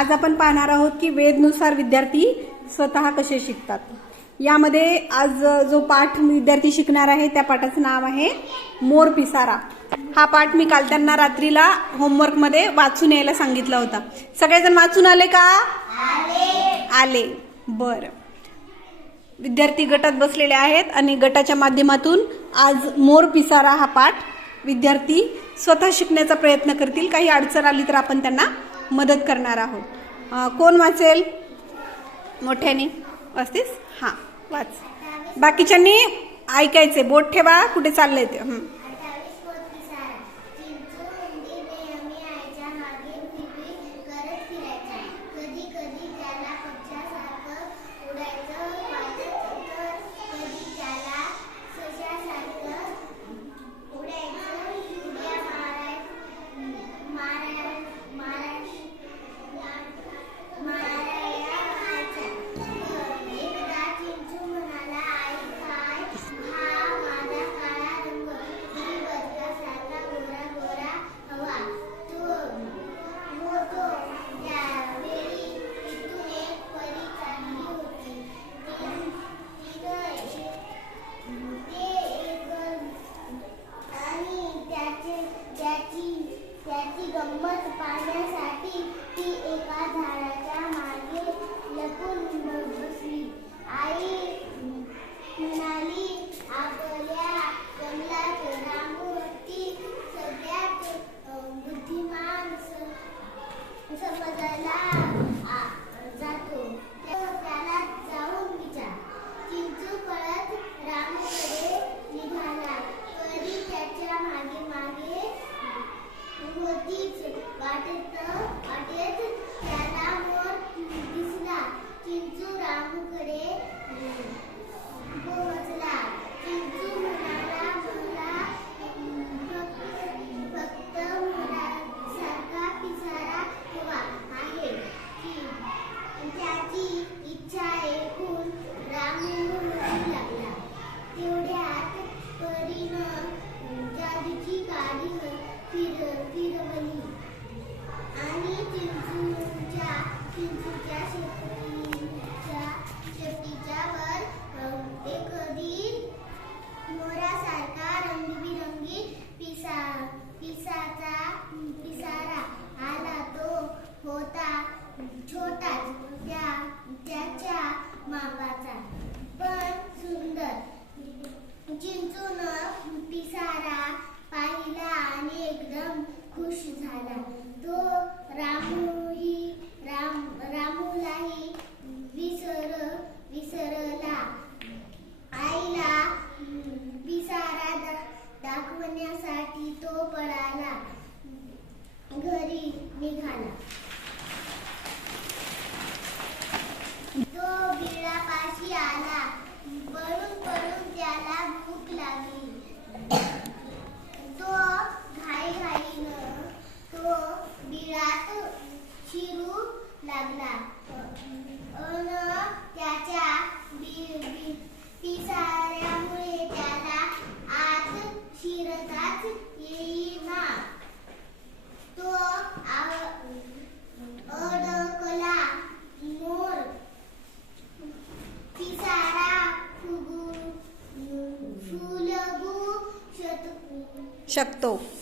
आज आपण पाहणार आहोत की वेदनुसार विद्यार्थी स्वतः कसे शिकतात. यामध्ये आज जो पाठ विद्यार्थी शिकणार आहे त्या पाठाचं नाव आहे मोर पिसारा. हा पाठ मी काल त्यांना रात्रीला होमवर्कमध्ये वाचून यायला सांगितला होता. सगळेजण वाचून आले का? आले. बर. विद्यार्थी गटात बसलेले आहेत आणि गटाच्या माध्यमातून आज मोर पिसारा हा पाठ विद्यार्थी स्वतः शिकण्याचा प्रयत्न करतील. काही अडचण आली तर आपण त्यांना मदत करणार आहोत. कोण वाचेल? मोठ्याने. वाचतेस? हां वाच. बाकीच्यांनी ऐकायचे. बोट ठेवा कुठे चाललंय ते. शकतो.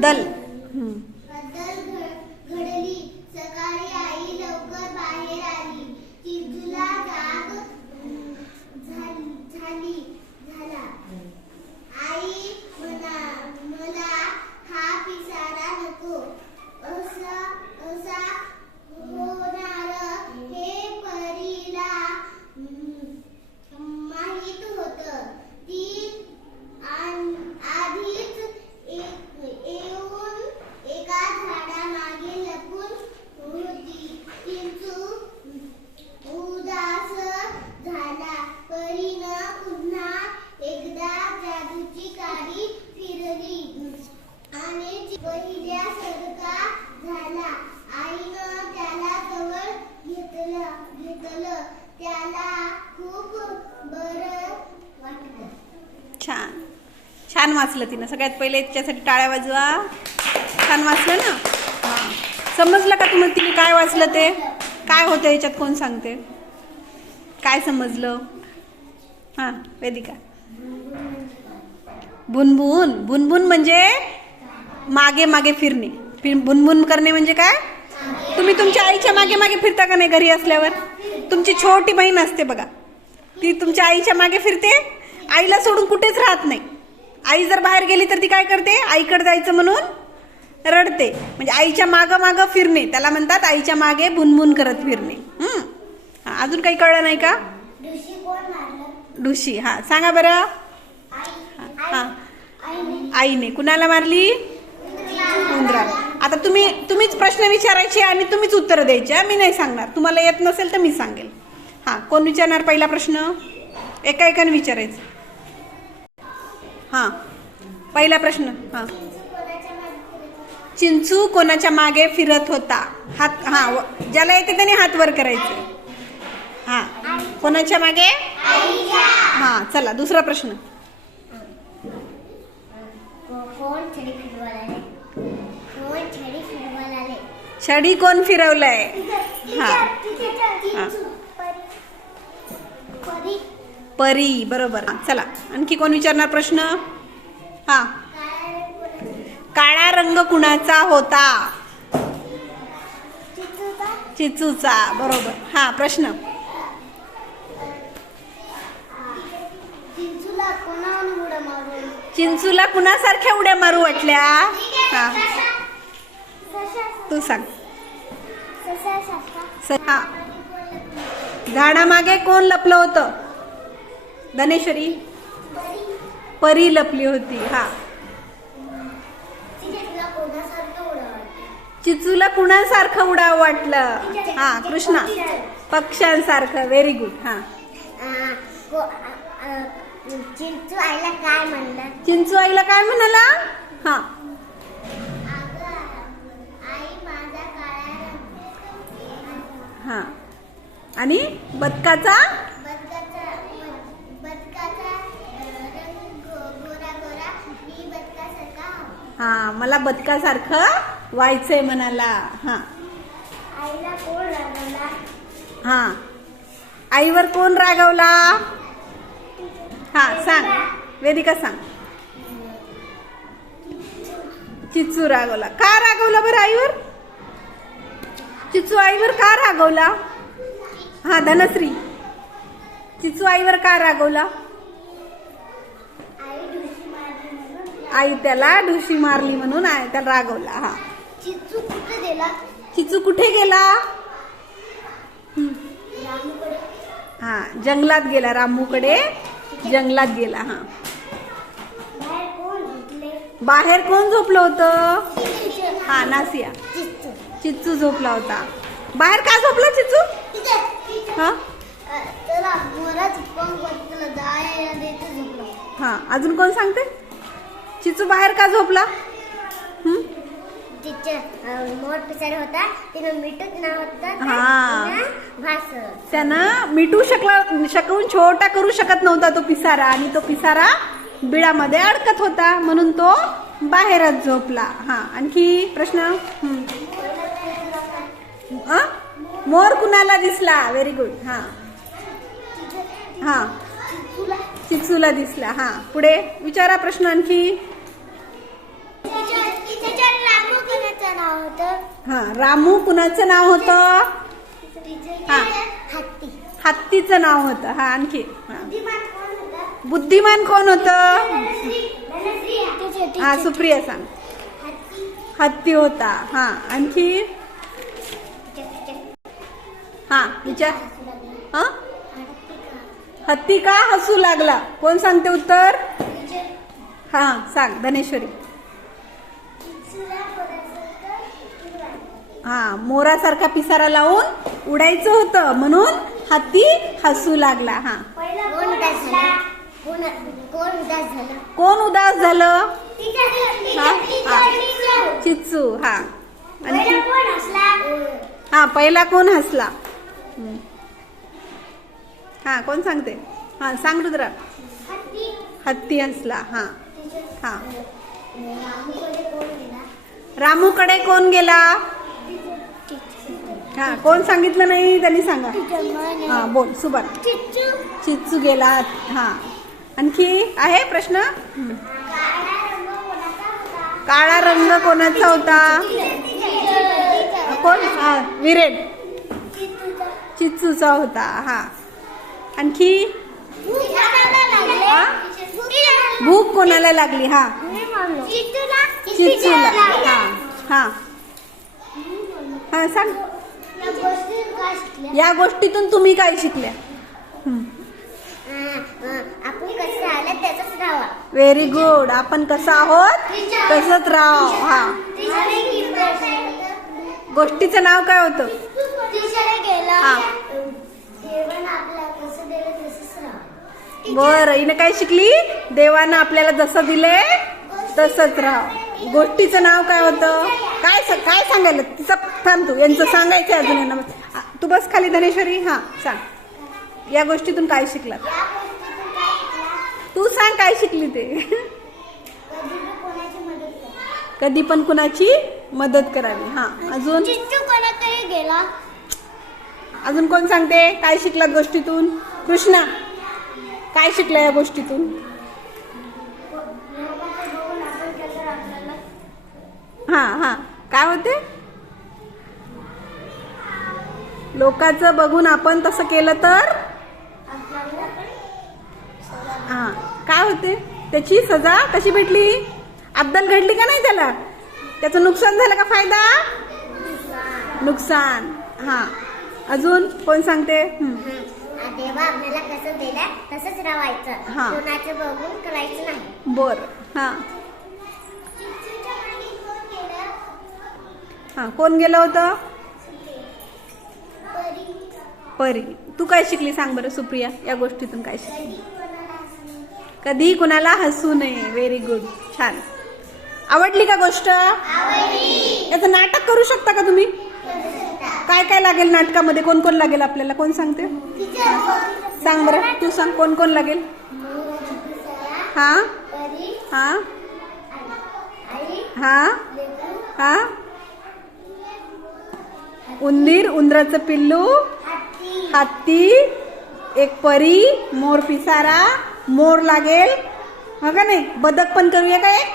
تفضل. झाला आईनं त्याला जवळ घेतलं घेतलं. त्याला खूप बरं वाटलं. छान. छान वाचलं तिनं. सगळ्यात पहिले तिच्यासाठी टाळ्या वाजवा. छान वाचलं ना? हां. समजलं का तुम्हाला तिने काय वाचलं ते? काय होतं याच्यात? कोण सांगते? काय समजलं? हां वेदिका. बुनबुन. बुनबुन म्हणजे मागे मागे फिरणे. फिर- बुनबुन करणे म्हणजे काय? तुम्ही तुमच्या आईच्या मागे मागे फिरता का नाही घरी असल्यावर? तुमची छोटी बहीण असते बघा. ती तुमच्या आईच्या मागे फिरते. आईला सोडून कुठेच राहत नाही. आई जर बाहेर गेली तर ती काय करते? आईकडे जायचं म्हणून रडते. म्हणजे आईच्या मागं मागं फिरणे. त्याला म्हणतात आईच्या मागे बुनबुन करत फिरणे. हा, अजून काही कळलं नाही का? ढुशी हा सांगा बरं. हा. आईने. कुणाला मारली? उंदराला आता तुम्ही तुम्हीच प्रश्न विचारायचे आणि तुम्हीच उत्तर द्यायचे. मी नाही सांगणार. तुम्हाला येत नसेल तर मी सांगेल. हा कोण विचारणार पहिला प्रश्न? एका एकाने विचारायचं. हा पहिला प्रश्न. हा. चिंचू कोणाच्या मागे फिरत होता? हात हा व- ज्याला येते त्याने हात वर करायचे. हा कोणाच्या मागे? हा चला दुसरा प्रश्न कोण छडी फिरवायला आले कोण छडी फिरवायला आले छडी कोण फिरवलंय? हा. हा. परी परी. बरोबर. चला. आणखी कोण विचारणार प्रश्न? हा. काळा रंग कुणाचा होता? चिचूचा. बरोबर. हा प्रश्न. चिंचूला कुणासारख्या उड्या मारू वाटल्या? हा. तू सांग. स- हा झाडामागे कोण लपलं होतं? धनेश्वरी? परी लपली होती हा. चिचूला कुणासारखं उडावं वाटलं? हा कृष्णा. पक्ष्यांसारखं व्हेरी गुड हा. चिंचू आईला काय म्हणलं? चिंचू आईला काय म्हणाला? हा. हा. आणि बदकाचा. हा मला बदकासारखं व्हायचंय म्हणाला. हा. हा. आईवर कोण रागवला? हा सांग. वेदिका सांग. चिचू रागवला. का रागवला बरं आईवर? चिचू आईवर का रागवला? हा धनश्री. चिचू आईवर का रागवला? आई त्याला ढुशी मारली म्हणून आई त्याला रागवला हा. चिंचू कुठे गेला? चिचू कुठे गेला? हा जंगलात गेला रामूकडे जंगलात गेला हा. बाहेर कोण झोपले? होतं? हा नासिया. चिच्चू झोपला होता. बाहेर का झोपला चिच्चू? हा? हा अजून कोण सांगते? चिचू बाहेर का झोपला? तिचे मोर पिसारे होता तिनं मिठूच नाव होतं. भास त्यानं मिटू शकला शकून छोटा करू शकत नव्हता तो पिसारा आणि तो पिसारा बिळामध्ये अडकत होता म्हणून तो बाहेरच झोपला. हा आणखी प्रश्न? हं. मोर कुणाला दिसला? व्हेरी गुड हा. हा. चिचूला दिसला. हा. पुढे विचारा प्रश्न आणखी. हा. रामू कुणाचं नाव होतं? हा. हत्ती. हत्तीचं नाव होतं. हा आणखी. हा. बुद्धिमान कोण होता? हा सुप्रिया सांग. हत्ती होता. हा आणखी. हा विचार. हा? हत्ती का हसू लागला? कोण सांगते उत्तर? हा सांग धनेश्वरी. हा मोरासारखा पिसारा लावून उडायचं होतं. म्हणून हत्ती हसू लागला. हा. कोण उदास झाला? हा? हा. चिच्चू हा. हा पहिला कोण हसला. हा कोण सांगते? हा सांग रुद्रा. हत्ती. हसला हा. हा. रामूकडे कोण गेला? रामूकडे कोण गेला? हा कोण सांगितलं नाही? त्यांनी सांगा. हा बोल सुबर चिच्चू. गेला. हा. आणखी आहे प्रश्न. काळा रंग कोणाचा होता? काळा रंग कोणाचा होता? कोण? हा विरेन. चिच्चूचा होता हा आणखी? हा? भूक कोणाला लागली हा? चिच्चूला हा. हा. हा सांग. या गोष्टीतून तुम्ही काय शिकल्या? व्हेरी गुड आपण कसं आहोत? तसंच राहा हा. गोष्टीचं नाव काय होतं? दिलं बरं हिने काय शिकली? देवानं आपल्याला जसं दिलंय तसंच राहा गोष्टीचं नाव काय होतं? काय काय सांगायला? तिचं थांब तू यांचं सांगायचं अजून यांना. तू बस खाली धनेश्वरी हा सांग. या गोष्टीतून काय शिकला? तू सांग काय शिकली ते. कधी पण कुणाची मदत करावी. हा अजून? चिंटू कोणाकडे गेला अजून कोण सांगते? काय शिकलात गोष्टीतून? कृष्णा काय शिकला या गोष्टीतून? हा हा. काय होते? लोकांचं बघून आपण तसं केलं तर? हा. काय होते? त्याची सजा कशी भेटली? अब्दल घडली का नाही त्याला? त्याचं नुकसान झालं का फायदा? नुकसान. हा. अजून कोण सांगते? देवा आपल्याला कसं दिलं तसंच राहायचं हा. कोणाचं बघून करायचं नाही. बर. हा. हा कोण गेलं होतं? परी. तू काय शिकली सांग बरं सुप्रिया या गोष्टीतून काय शिकली? कधी कुणाला हसू नये. व्हेरी गुड छान. आवडली का गोष्ट? याचं नाटक करू शकता का तुम्ही? काय काय लागेल नाटकामध्ये? कोण कोण लागेल आपल्याला? कोण सांगते? सांग बरं. तू सांग कोण कोण लागेल? हा? हा? हा? हा? उंदीर उंदराचं पिल्लू हत्ती एक परी मोर पिसारा मोर लागेल. हो का नाही? बदक पण करूया का एक?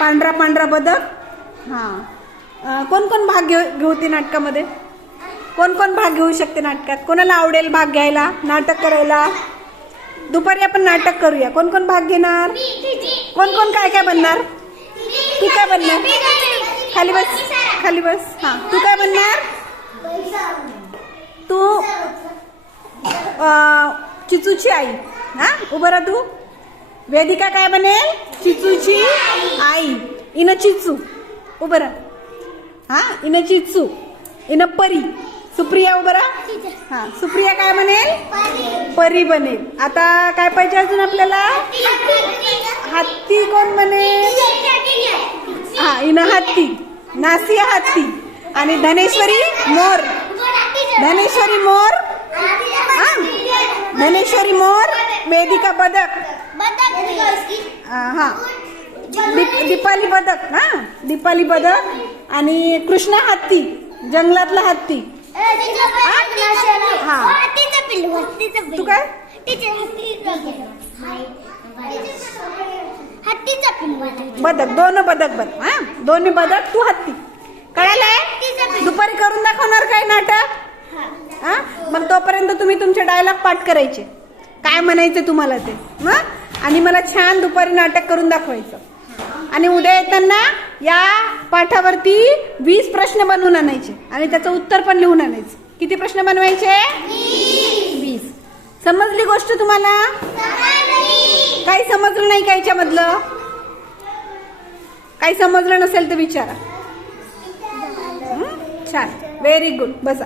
पांढरा पांढरा बदक? हा. कोण कोण भाग घेऊ घेऊ ते नाटकामध्ये? कोण कोण भाग घेऊ शकते नाटकात? कोणाला आवडेल भाग घ्यायला नाटक करायला? दुपारी आपण नाटक करूया. कोण कोण भाग घेणार? कोण कोण काय काय बनणार? तू काय बनणार? खाली बस खाली बस. हा तू काय बनणार? तू चिचूची आई. हा उभं राहा तू. वेदिका काय बनेल? चिचूची आई. इन चिचू. उभं राहा. हा इन चिचू इन परी. सुप्रिया उभं राहा. हा सुप्रिया काय बनेल परी. बनेल. आता काय पाहिजे अजून आपल्याला? हत्ती. कोण बनेल हा इन हत्ती. नासिया हत्ती. आणि धनेश्वरी मोर. धनेश्वरी मोर. हा धनेश्वरी मोर वेदिका बदक. हा. दीप- दीपाली बदक हा? दीपाली बदक आणि कृष्णा हत्ती जंगलातला हत्ती. तू काय? बदक दोन बदक बदक हा? दोन्ही बदक तू हत्ती. कळालंय? दुपारी करून दाखवणार काय नाटक? हा. मग तोपर्यंत तुम्ही तुमचे डायलॉग पाठ करायचे. काय म्हणायचे तुम्हाला ते? हं? आणि मला छान दुपारी नाटक करून दाखवायचं. आणि उद्या येताना या पाठावरती वीस प्रश्न बनवून आणायचे. आणि त्याचं उत्तर पण लिहून आणायचं. किती प्रश्न बनवायचे? वीस. समजली गोष्ट तुम्हाला? काही समजलं नाही का याच्यामधलं? काही समजलं नसेल तर विचारा. छान. व्हेरी गुड बसा.